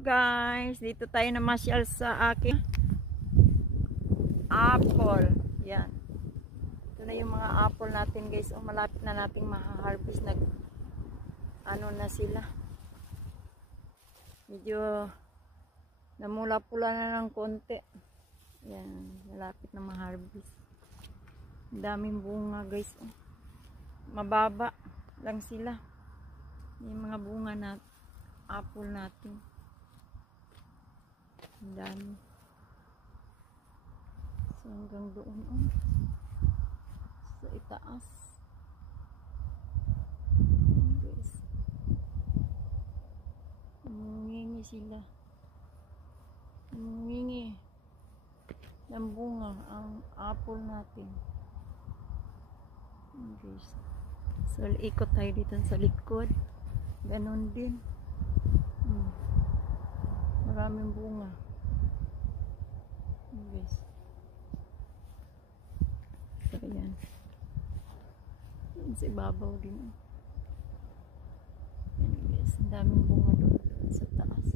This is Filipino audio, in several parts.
Guys, dito tayo namasyal sa aking apple. Yan. Ito na yung mga apple natin, guys. O, malapit na nating maha-harvest. Ano na sila. Medyo namula-pula na ng konti. Yan. Malapit na ma-harvest. Daming bunga, guys. O, mababa lang sila. Yung mga bunga na apple natin. Ang dami. So hanggang doon sa itaas. Guys. Nangingi sila. Nangingi ng bunga ang apple natin. Guys. So ikot tayo dito sa likod. Ganon din. Maraming bunga. Guys. So, yan. Sa ibabaw din. Yan, guys. Ang daming bunga doon sa taas.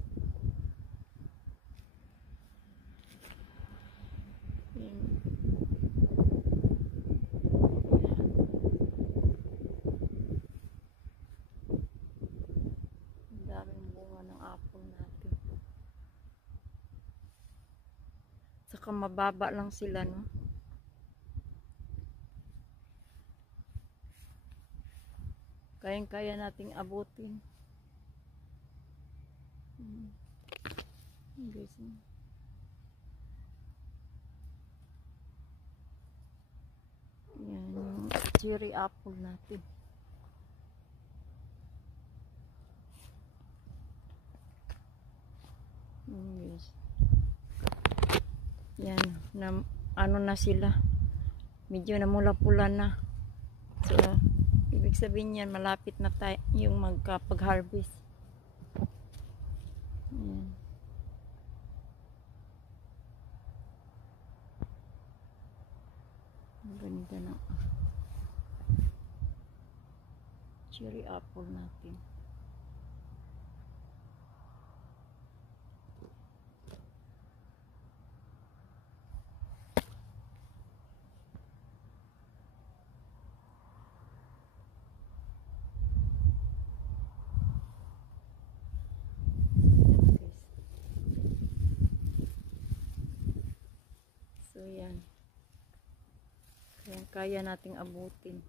Yan. Ang daming bunga ng apple natin. Saka mababa lang sila, no? Kayang-kaya nating abutin. Guys, yan yung cherry apple natin. Guys. Yan, ano na sila. Medyo namula-pula na. So, ibig sabihin yan, malapit na tayo yung magkapag-harvest. Ayan. Ang ganda na cherry apple natin. So yan. Kaya nating abutin.